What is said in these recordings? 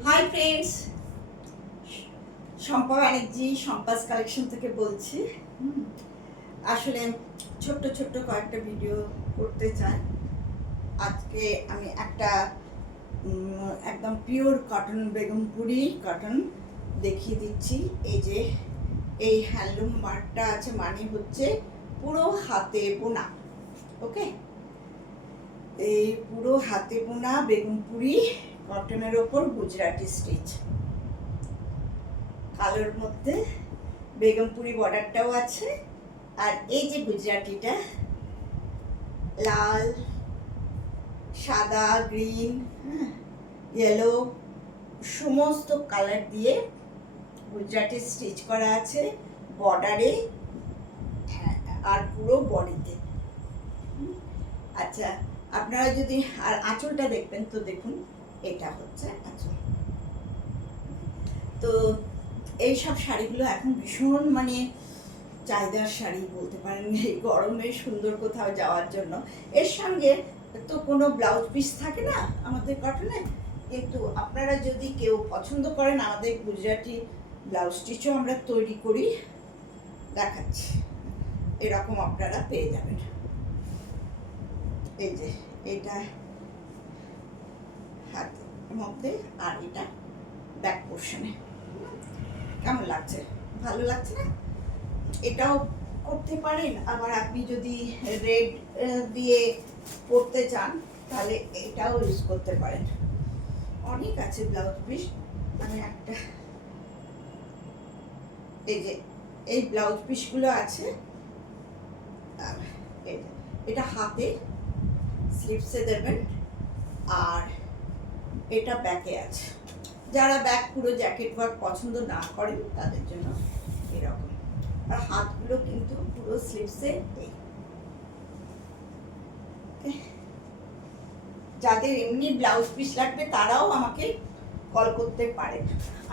Hi friends, Shampa Banerjee Shampa's collection থেকে বলছি। আসলে ছোট্ট ছোট্ট কয়েকটা ভিডিও করতে চাই। আজকে আমি একটা একদম পিওর কটন বেগমপুরি কটন দেখিয়ে দিচ্ছি। এই যে এই হ্যান্ডলুম মার্কটা আছে, মানে হচ্ছে পুরো হাতে বোনা। ওকে, এই পুরো হাতে বোনা বেগমপুরি কটনের ওপর গুজরাটি স্টিচ, কালোর মধ্যে বেগমপুরি বর্ডারটাও আছে। আর এই যে গুজরাটিটা লাল, সাদা, গ্রিন, ইয়েলো সমস্ত কালার দিয়ে গুজরাটি স্টিচ করা আছে বর্ডারে আর পুরো বডিতে। আচ্ছা, আপনারা যদি আর আঁচলটা দেখবেন তো দেখুন, এটা হচ্ছে আঁচল। তো এই সব শাড়িগুলো এখন ভীষণ মানে চাহিদার শাড়ি বলতে পারেন, এই গরমে সুন্দর কোথাও যাওয়ার জন্য। এর সঙ্গে তো কোনো ব্লাউজ পিস থাকে না আমাদের কটনে, কিন্তু আপনারা যদি কেউ পছন্দ করেন আমাদের গুজরাটি ব্লাউজ স্টিচও আমরা তৈরি করি, দেখাচ্ছি। এরকম আপনারা পেয়ে যাবেন। এই যে এটা হাতের মধ্যে আর এটা ব্যাক পোর্শনে। কেমন লাগছে? ভালো লাগছে না? এটাও করতে পারেন। আবার আপনি যদি রেড দিয়ে পরতে চান তাহলে এটাও ইউজ করতে পারেন। অনেক আছে ব্লাউজ পিস। আমি একটা এই যে এই ব্লাউজ পিসগুলো আছে, এটা হাতে স্লিপসে দেবেন আর এটা ব্যাকে আছে। যারা ব্যাক পুরো জ্যাকেট ওয়ার্ক পছন্দ না করেন তাদের জন্য এরকম। আর হাতগুলো কিন্তু পুরো স্লিপসে। যাদের এমনি ব্লাউজ পিস লাগবে তারাও আমাকে কল করতে পারেন।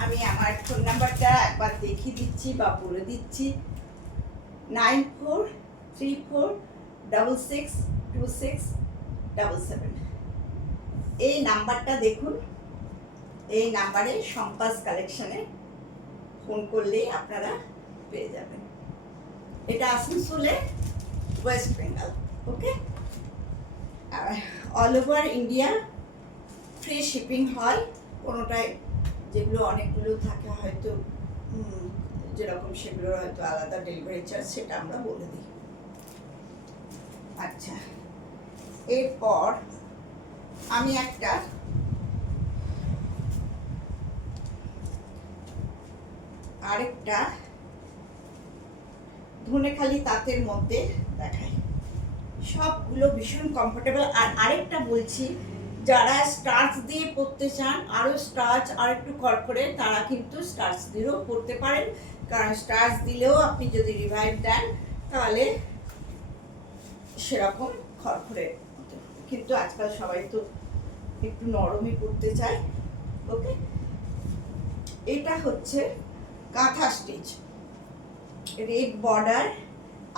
আমি আমার ফোন নাম্বারটা একবার দেখিয়ে দিচ্ছি বা বলে দিচ্ছি, 9434662677। এই নাম্বারটা দেখুন। এই নাম্বারে শম্পাস কালেকশনে ফোন করলেই আপনারা পেয়ে যাবেন। এটা আসানসোলে, West Bengal. Okay, all over India free shipping হয়। কোনোটায় যেগুলো অনেকগুলো থাকে হয়তো যেরকম, সেগুলোর হয়তো আলাদা ডেলিভারি চার্জ, সেটা আমরা বলে দিই। আচ্ছা, এরপর আমি একটা আরেকটা ধনেখালি তাঁতের মধ্যে দেখাই। সবগুলো ভীষণ কমফোর্টেবল। আর আরেকটা বলছি, যারা স্টার্চ দিয়ে পরতে চান, আরও স্টার্চ আর একটু করে, তারা কিন্তু স্টার্চ দিয়েও পরতে পারেন। কারণ স্টার্চ দিলেও আপনি যদি রিভাইভ দেন তাহলে সেরকম খড়খড়ে, কিন্তু আজকাল সবাই তো একটু নরমই পরতে চায়। ওকে, এটা হচ্ছে কাঁথা স্টিচ, রেড বর্ডার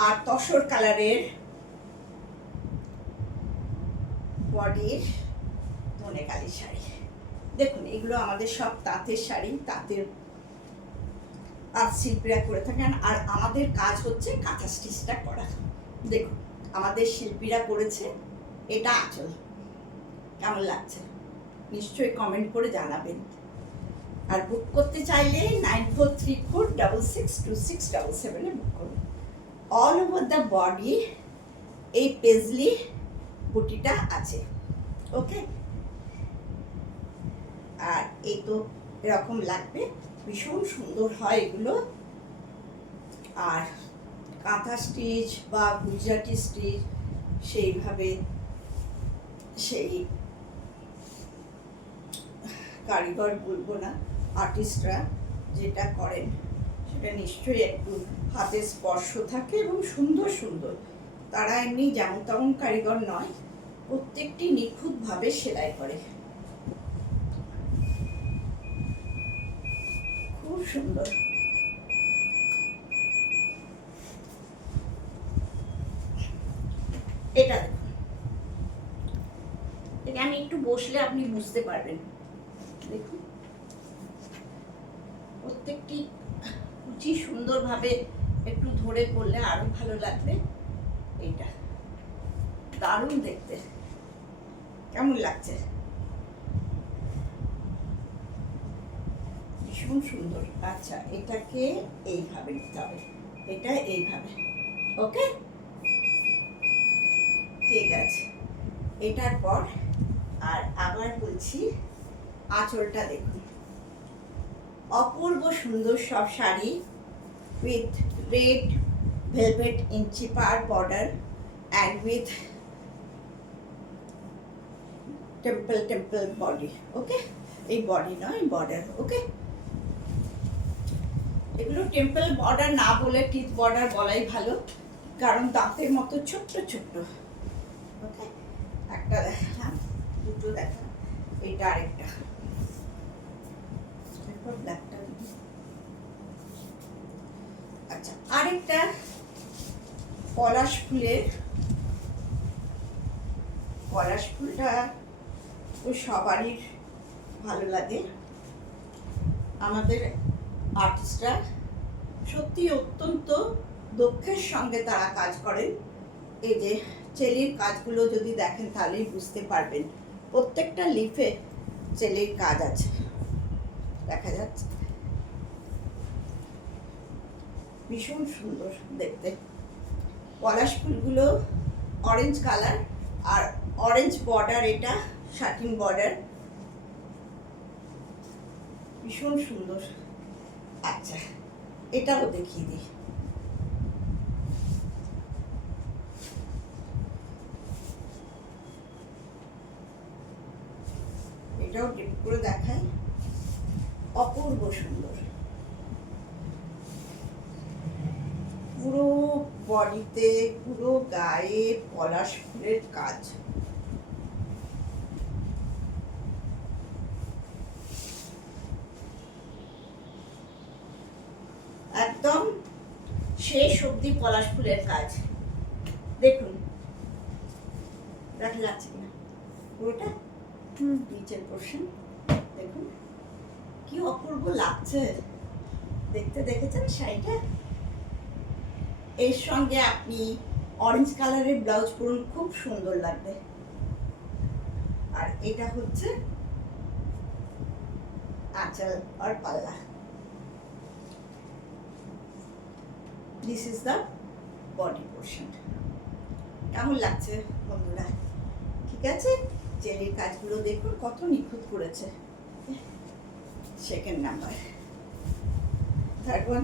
আর তসর কালারের বডির ধনেখালি শাড়ি। দেখুন, এগুলো আমাদের সব তাঁতের শাড়ি, তাঁতের আর শিল্পীরা করে থাকেন। আর আমাদের কাজ হচ্ছে কাঁথা স্টিচটা করা। দেখুন, আমাদের শিল্পীরা করেছে। এটা আঁচল। কেমন লাগছে নিশ্চয়ই কমেন্ট করে জানাবেন। আর বুক করতে চাইলে 9434662677 বুক করুন। অল ওভার দ্য বডি এই পেজলি বুটিটা আছে। ওকে, আর এই তো এরকম লাগবে, ভীষণ সুন্দর হয় এগুলো। আর কাঁথা স্টিচ বা গুজরাটি স্টিচ সেইভাবে সেই কারিগর বলবো না, আর্টিস্টরা যেটা করেন সেটা নিশ্চয়ই একটু হাতের স্পর্শ থাকে এবং সুন্দর সুন্দর। তারা এমনি যেমন তেমন কারিগর নয়, প্রত্যেকটি নিখুঁতভাবে সেলাই করে। খুব সুন্দর। এটা দেখুন, এটা আমি একটু বসলে আপনি বুঝতে পারবেন। দেখুন প্রত্যেকটি কুচি সুন্দরভাবে একটু ধরে করলে আরো ভালো লাগবে। এইটা দারুণ দেখতে, কেমন লাগছে? ভীষণ সুন্দর। আচ্ছা, এটাকে এইভাবে নিতে হবে, এটা এইভাবে। ওকে, ঠিক আছে। এটার পর আর আবার বলছি, আঁচলটা দেখুন, অপূর্ব সুন্দর সব sari with red velvet inchi par border and with temple body. ওকে, এই বডি নয়, বর্ডার। ওকে, এগুলো টেম্পল বর্ডার না বলে টিথ বর্ডার বলাই ভালো, কারণ দাঁতের মতো ছোট্ট ছোট্ট। ওকে, একটা দেখালাম, দুটো দেখালাম, এইটা আরেকটা। ব্ল্যাকটা, আচ্ছা, আরেকটা পলাশ ফুলের, পলাশ ফুলটা তো সবারই ভালো লাগে। আমাদের আর্টিস্টরা সত্যি অত্যন্ত দক্ষের সঙ্গে তারা কাজ করেন। এই যে চেলির কাজগুলো যদি দেখেন তাহলেই বুঝতে পারবেন, প্রত্যেকটা লিফে চেলির কাজ আছে, দেখা যাচ্ছে। ভীষণ সুন্দর দেখতে। পলাশ ফুলগুলো অরেঞ্জ কালার আর অরেঞ্জ বর্ডার, এটা শাটিন বর্ডার, ভীষণ সুন্দর। আচ্ছা, এটাও দেখিয়ে দিই। এটাও ডিপ করে দেখাই, অপূর্ব সুন্দর। পুরো বডিতে, পুরো গায়ে পলাশ ফুলের কাজ। একদম শেষ অবধি পলাশ ফুলের কাজ। দেখুন, দেখা যাচ্ছে কিনা পুরোটা, নিচের পোর্শন দেখুন কি অপূর্ব লাগছে দেখতে। দেখেছেন শাড়িটা? এর সঙ্গে আপনি অরেঞ্জ কালারের ব্লাউজ পরুন, খুব সুন্দর লাগবে। আর এটা হচ্ছে আঁচল আর পাল্লা। This is the body portion. কেমন লাগছে বন্ধুরা? ঠিক আছে, চেলির কাজগুলো দেখুন কত নিখুঁত করেছে। Second number. থার্ড ওয়ান,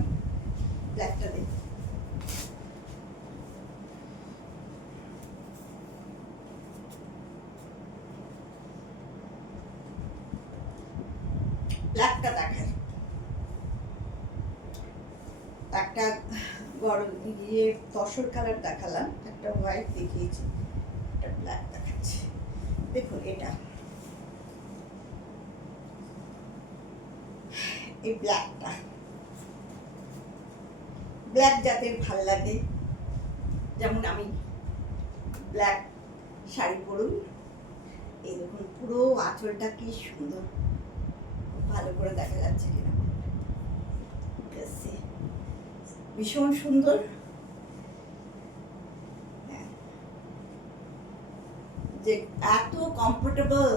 ব্ল্যাকটা দেখুন, ব্ল্যাকটা দেখায়। একটা গরম ইয়ে তসর কালার দেখালাম, একটা হোয়াইট দেখিয়েছি, একটা ব্ল্যাক দেখাচ্ছি। দেখুন এটা, এই ব্ল্যাকটা, ব্ল্যাক যাদের ভাল লাগে, যেমন আমি ব্ল্যাক শাড়ি পরুন। এই দেখুন পুরো আঁচলটা কি সুন্দর, ভালো করে দেখা যাচ্ছে কিনা, ভীষণ সুন্দর। যে এত কমফোর্টেবল,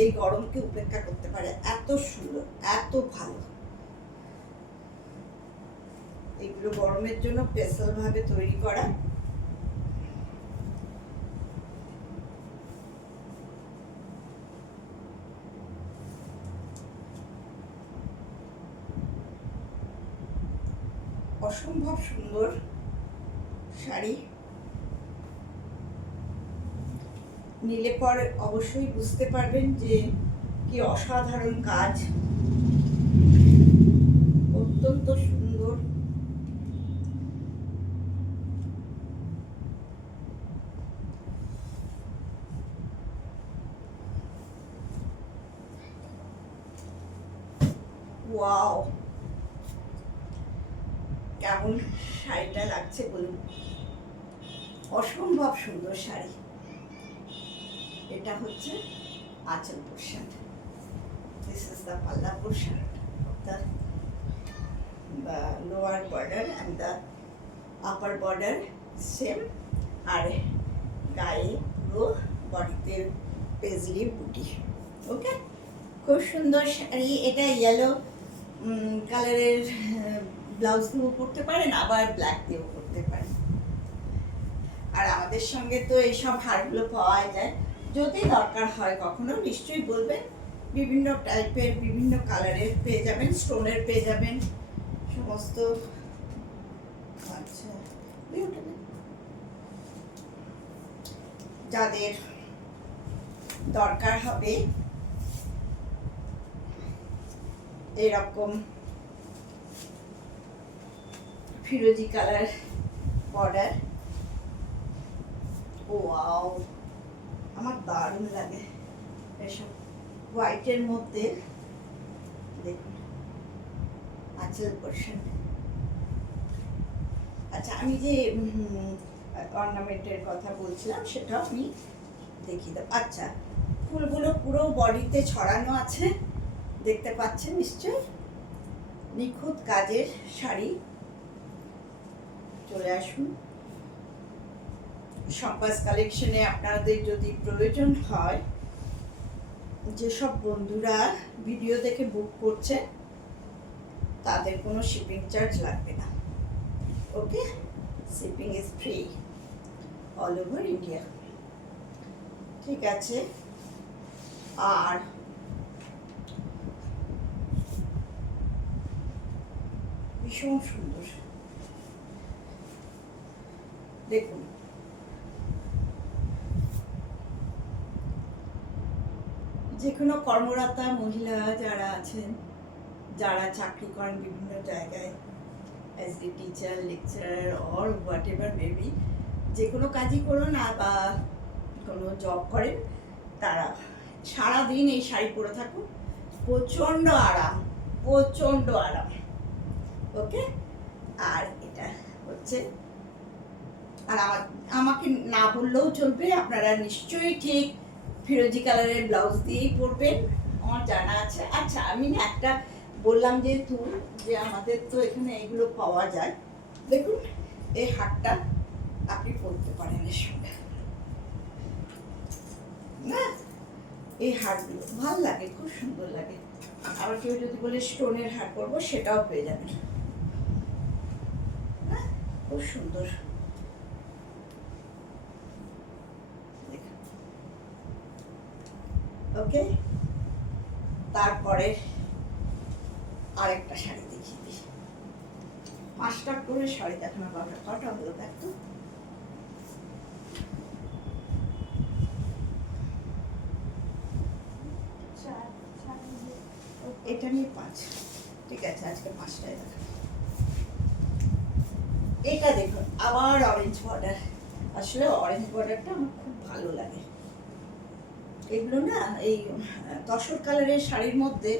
এই গরমকে উপেক্ষা করতে পারে, এত সুন্দর, এত ভালো। এগুলো গরমের জন্য স্পেশাল ভাবে তৈরি করা। অসম্ভব সুন্দর শাড়ি। নিলে পর অবশ্যই বুঝতে পারবেন যে কি অসাধারণ কাজ, অত্যন্ত সুন্দর। ওয়াও, কেমন শাড়িটা লাগছে বলুন, অসম্ভব সুন্দর শাড়ি। এটা হচ্ছে আঁচল পোর্শন, দিস ইজ দ্য পাল্লা portion of the the lower border and the upper border same, আর গায়ে পুরো বডিতে পেজলি বুটি। ওকে, খুব সুন্দর শাড়ি। এটা ইয়েলো কালারের ব্লাউজ দিয়েও পরতে পারেন, আবার ব্ল্যাক দিয়েও পরতে পারেন। আর আমাদের সঙ্গে তো এইসব হারগুলো পাওয়া যায়, যদি দরকার হয় কখনো নিশ্চয়ই বলবেন। বিভিন্ন টাইপের বিভিন্ন কালারের পেয়ে যাবেন, স্টোনের পেয়ে যাবেন সমস্ত। আচ্ছা, যাদের দরকার হবে এরকম ফিরোজি কালার বর্ডার, ওয়াও আমার দারুণ লাগে এসব হোয়াইটের মধ্যে। দেখুন আঁচল পোর্শন। আচ্ছা, আমি যে অর্নামেন্টের কথা বলছিলাম সেটাও আমি দেখিয়ে দেব। আচ্ছা, ফুলগুলো পুরো বডিতে ছড়ানো আছে, দেখতে পাচ্ছেন নিশ্চয়। নিখুঁত কাজের শাড়ি। চলে আসুন সম্পাস কালেকশনে। আপনাদের যদি প্রয়োজন হয়, যেসব বন্ধুরা ভিডিও দেখে বুক করছে তাদের কোনো শিপিং চার্জ লাগবে না। Okay, shipping is free all over India. ঠিক আছে, আর ভীষণ সুন্দর। দেখুন যে কোনো কর্মরতা মহিলা যারা আছেন, যারা চাকরি করেন বিভিন্ন জায়গায় as a teacher, lecturer or what ever maybe, যে কোনো কাজই করুন বা কোনো জব করেন, তারা সারাদিন এই শাড়ি পরে থাকুন, প্রচণ্ড আরাম, প্রচণ্ড আরাম। ওকে, আর এটা হচ্ছে, আর আমাকে না বললেও চলবে, আপনারা নিশ্চয়ই ঠিক ফিরোজি কালারের ব্লাউজ দিয়েই পরবেন, আমার জানা আছে। আচ্ছা, আমি না একটা বললাম যেহেতু যে আমাদের তো এখানে এগুলো পাওয়া যায়, দেখুন এই হারটা আপনি পরতে পারেন এর সঙ্গে না, এই হারগুলো ভাল লাগে, খুব সুন্দর লাগে। আবার কেউ যদি বলে স্টোনের হার করবো, সেটাও পেয়ে যাবেন, খুব সুন্দর। ওকে, তারপরে আরেকটা শাড়ি দেখিয়ে দিই। 5টা করে শাড়ি দেখানো, বাবা কটা হলো দেখতো। এটা নিয়ে 5, ঠিক আছে, আজকে 5টাই দেখা। এটা দেখুন, আবার অরেঞ্জ বর্ডার। আসলে অরেঞ্জ বর্ডারটা আমার খুব ভালো লাগে। এগুলো না এই তসর কালারের শাড়ির মধ্যে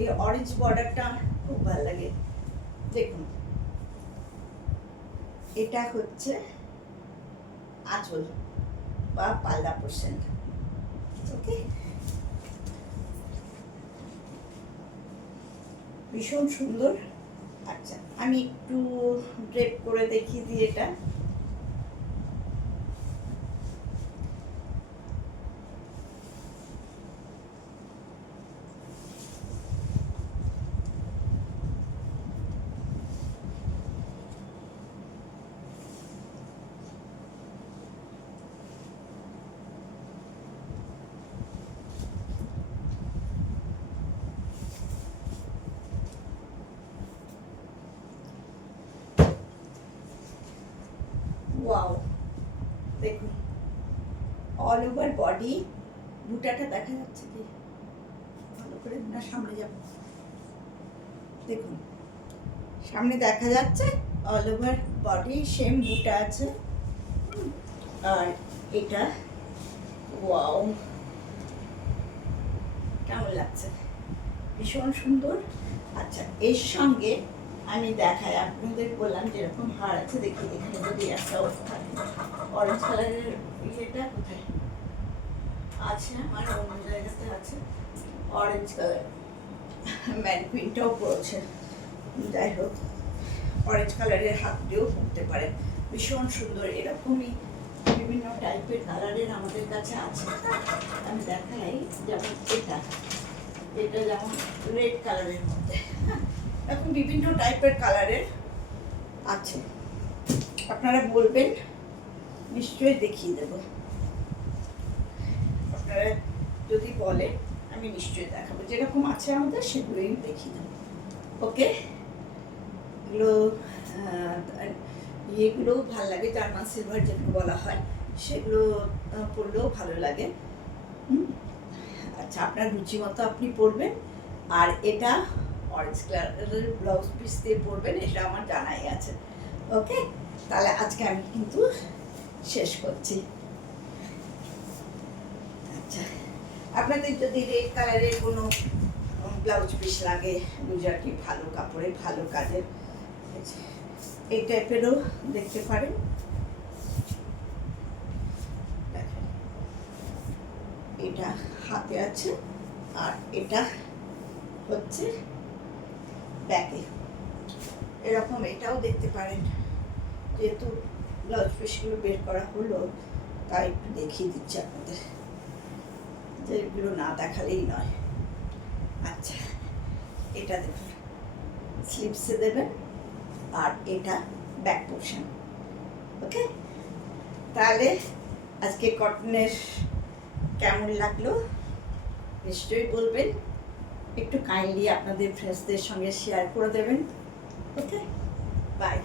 এই অরেঞ্জ বর্ডারটা খুব ভালো লাগে। দেখুন এটা হচ্ছে আঁচল বা পাল্লা পোর্শন। ওকে, ভীষণ সুন্দর। আচ্ছা, আমি একটু ড্রেপ করে দেখিয়ে দিই এটা। ওয়াও, দেখুন অল ওভার বডি। বুটাটা দেখা যাচ্ছে কি ভালো করে না? সামনে যাব, দেখুন সামনে দেখা যাচ্ছে অল ওভার বডি সেম বুটা আছে। আর এটা ওয়াও, কেমন লাগছে? ভীষণ সুন্দর। আচ্ছা, এর সঙ্গে আমি দেখাই, আপনাদের বললাম যেরকম হার আছে, দেখি এখানে যদি একটা থাকে অরেঞ্জ কালারের ইয়েটা কোথায় আছে, আমার অন্য জায়গাতে আছে অরেঞ্জ কালার। ম্যানকুইনটাও পড়ছে, যাই হোক, অরেঞ্জ কালারের হাত দিয়েও পরতে পারেন, ভীষণ সুন্দর। এরকমই বিভিন্ন টাইপের কালারের আমাদের কাছে আছে, আমি দেখাই। যেমন এটা যেমন রেড কালারের মধ্যে, এরকম বিভিন্ন টাইপের কালারের আছে। আপনারা বলবেন, নিশ্চয়ই দেখিয়ে দেব। আপনারা যদি বলেন আমি নিশ্চয়ই দেখাবো, যেরকম আছে আমাদের সেগুলোই দেখিয়ে দেবো। ওকে, এগুলোও ভালো লাগে, জার্মান সিলভার যেগুলো বলা হয়, সেগুলো পরলেও ভালো লাগে। আচ্ছা, আপনার রুচি মতো আপনি পরবেন। আর এটা অরেঞ্জ কালারের ব্লাউজ পিস দিয়ে পরবেন, এটা আমার জানাই আছে। ওকে, তাহলে আজকে আমি কিন্তু শেষ করছি। আচ্ছা, আপনাদের যদি রেড কালারের কোনো ব্লাউজ পিস লাগে, গুজরাটি ভালো কাপড়ে ভালো কাজের, এই টাইপেরও দেখতে পারেন। দেখেন, এটা হাতে আছে আর এটা হচ্ছে ব্যাগে, এরকম এটাও দেখতে পারেন। যেহেতু ব্লাউজ পিসগুলো বের করা হলো, তাই একটু দেখিয়ে দিচ্ছি আপনাদের, যে এগুলো না দেখালেই নয়। আচ্ছা, এটা দেখুন, স্লিপসে দেবেন, আর এটা ব্যাক পোর্শন। ওকে, তাহলে আজকে কটনের কেমন লাগলো নিশ্চয়ই বলবেন, একটু কাইন্ডলি আপনাদের ফ্রেন্ডসদের সঙ্গে শেয়ার করে দেবেন। ওকে, বাই।